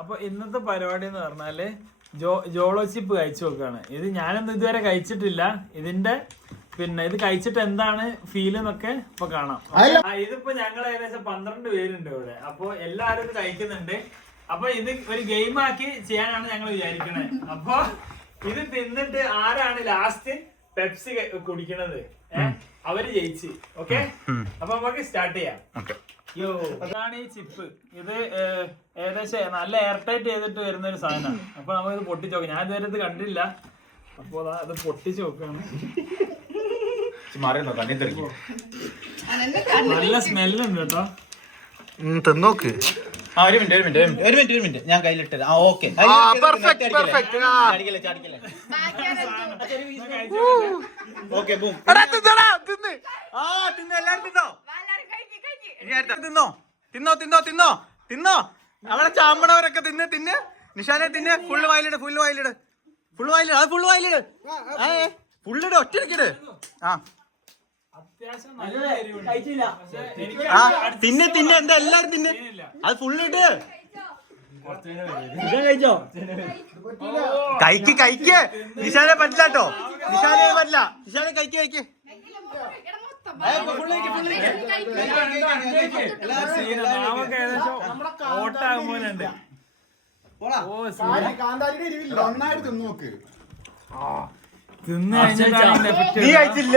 അപ്പൊ ഇന്നത്തെ പരിപാടി എന്ന് പറഞ്ഞാല് ജോളോ ചിപ്പ് കഴിച്ചു നോക്കാണ്. ഇത് ഞാനൊന്നും ഇതുവരെ കഴിച്ചിട്ടില്ല. ഇതിന്റെ പിന്നെ ഇത് കഴിച്ചിട്ട് എന്താണ് ഫീൽ എന്നൊക്കെ ഇപ്പൊ കാണാം. ഇതിപ്പോ ഞങ്ങൾ ഏകദേശം 12 പേരുണ്ട് ഇവിടെ. അപ്പൊ എല്ലാരും ഇത് കഴിക്കുന്നുണ്ട്. അപ്പൊ ഇത് ഒരു ഗെയിം ആക്കി ചെയ്യാനാണ് ഞങ്ങൾ വിചാരിക്കണേ. അപ്പൊ ഇത് തിന്നിട്ട് ആരാണ് ലാസ്റ്റ് പെപ്സി കുടിക്കണത് അവര് ജയിച്ച്. ഓക്കെ, അപ്പൊ നമുക്ക് സ്റ്റാർട്ട് ചെയ്യാം. അതാണ് ഈ ചിപ്പ്. ഇത് ഏകദേശം നല്ല എയർ ടൈറ്റ് ചെയ്തിട്ട് വരുന്ന ഒരു സാധനമാണ്. അപ്പൊ നമുക്ക് ഇത് പൊട്ടിച്ച് നോക്കാം. ഞാൻ ഇതുവരെ ഇത് കണ്ടില്ല. അപ്പൊ അത് പൊട്ടിച്ച് നോക്കാണ്. നല്ല സ്മെല്ലുണ്ട് കേട്ടോ. തിന്നോക്ക്. ഒരു മിനിറ്റ് ഞാൻ കയ്യിലിട്ട്. ഓക്കെ, തിന്നോ. അവിടെ ചാമ്പണവരൊക്കെ തിന്ന് നിഷാനെ തിന്ന്. ഫുള്ള് വായിലിട്. അത് ഫുള്ള് വായിലിട്. ഫുള്ളിട്, ഒറ്റടിക്കിട്. തിന്നെ എന്താ എല്ലാരും തിന്നെ. അത് ഫുള്ളിട്ട് കഴിച്ചോ. കഴിക്ക്. നിഷാനെ പറ്റില്ല കേട്ടോ. നിഷാനെ പറ്റില്ല. നിഷാനെ കഴിക്ക്. ഓട്ടാകുമ്പോലുണ്ട്. നീ കഴിച്ചില്ല.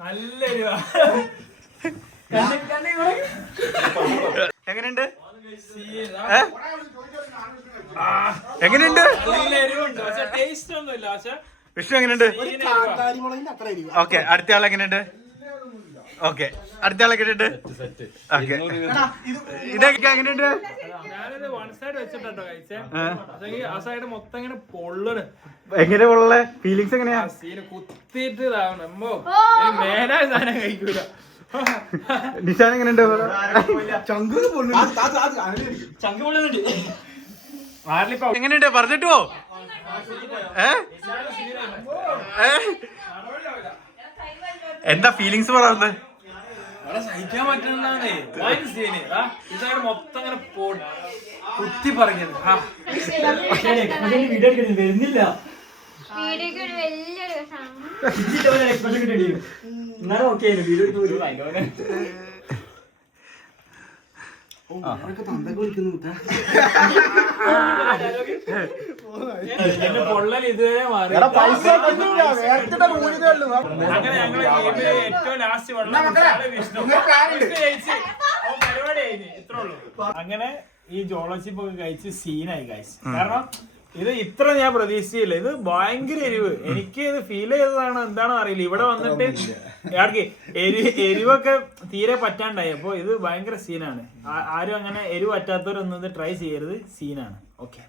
നല്ലൊരു എങ്ങനെയുണ്ട്? വിഷ്ണു എങ്ങനെയുണ്ട്? ഓക്കെ, അടുത്ത ആൾ എങ്ങനെയുണ്ട്? ഓക്കെ, അടുത്ത ആൾ എങ്ങനെയുണ്ട്? ഓക്കെ, ഇതൊക്കെ എങ്ങനെയുണ്ട്? ഞാനിത് വൺ സൈഡ് വെച്ചിട്ടോ കഴിച്ചേ. ആ സൈഡ് മൊത്തം ഇങ്ങനെ പൊള്ളണ്. എങ്ങനെ പൊള്ളേ? ഫീലിങ്സ് എങ്ങനെയാ? കുത്തിയിട്ട് ഇതാവണോ മേലായ സാധനം കഴിക്കൂല. നിഷാൻ എങ്ങനെയുണ്ട്? എങ്ങനെയുണ്ട് പറഞ്ഞിട്ടോ? എന്താ ഫീലിങ്സ് പറയുന്നത്? സഹിക്കാൻ പറ്റുന്നതാണ് ഇതായത് മൊത്തം അങ്ങനെ കുത്തി പറഞ്ഞത്. വരുന്നില്ല. പൊള്ളൽ ഇതുവരെ മാറി. അങ്ങനെ ഞങ്ങള് ഏറ്റവും ലാസ്റ്റ് പരിപാടി കഴിഞ്ഞ് ഇത്രേ ഉള്ളൂ. അങ്ങനെ ഈ ജോളോ ചിപ്പ് ഒക്കെ കഴിച്ച് സീനായി കഴിച്ച്. കാരണം ഇത് ഇത്ര ഞാൻ പ്രതീക്ഷിച്ചില്ല. ഇത് ഭയങ്കര എരിവ്. എനിക്ക് ഇത് ഫീൽ ചെയ്തതാണോ എന്താണോ അറിയില്ല. ഇവിടെ വന്നിട്ട് ഇയാൾക്ക് എരിവൊക്കെ തീരെ പറ്റാണ്ടായി. അപ്പൊ ഇത് ഭയങ്കര സീനാണ്. ആരും അങ്ങനെ എരിവ് പറ്റാത്തവരൊന്നും ഇത് ട്രൈ ചെയ്യരുത്. സീനാണ്. ഓക്കെ.